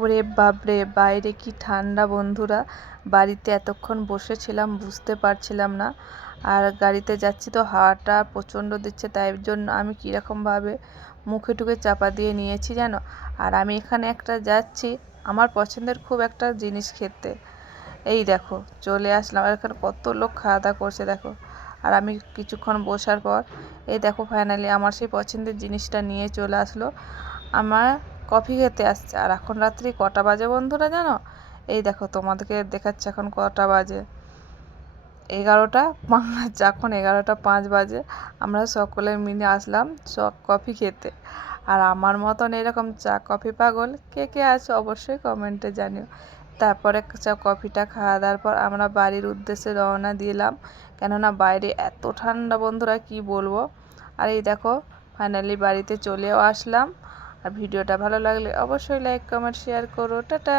ওরে বাপরে, বাইরে কি ঠান্ডা বন্ধুরা। বাড়িতে এতক্ষণ বসেছিলাম, বুঝতে পারছিলাম না। আর গাড়িতে যাচ্ছি তো হাওয়াটা প্রচণ্ড দিচ্ছে, তাই জন্য আমি কীরকমভাবে মুখে টুকে চাপা দিয়ে নিয়েছি জানো। আর আমি এখানে একটা যাচ্ছি আমার পছন্দের খুব একটা জিনিস খেতে। এই দেখো চলে আসলাম, আর এখানে কত লোক খাওয়া দাওয়া করছে দেখো। আর আমি কিছুক্ষণ বসার পর এই দেখো ফাইনালি আমার সেই পছন্দের জিনিসটা নিয়ে চলে আসলো। আমার কফি খেতে আসছে। আর এখন রাত্রি কটা বাজে বন্ধুরা জানো? এই দেখো তোমাদেরকে দেখাচ্ছে এখন কটা বাজে, 11টা 5। এখন 11টা 5 বাজে। আমরা সকলে মিলে আসলাম কফি খেতে। আর আমার মতন এরকম চা কফি পাগল কে কে আছে অবশ্যই কমেন্টে জানিও। তারপরে চা কফিটা খাওয়া দাওয়ার পর আমরা বাড়ির উদ্দেশ্যে রওনা দিলাম, কেননা বাইরে এত ঠান্ডা বন্ধুরা কি বলবো। আর এই দেখো ফাইনালি বাড়িতে চলেও আসলাম। আর ভিডিওটা ভালো লাগলে অবশ্যই লাইক কমেন্ট শেয়ার করো। টাটা।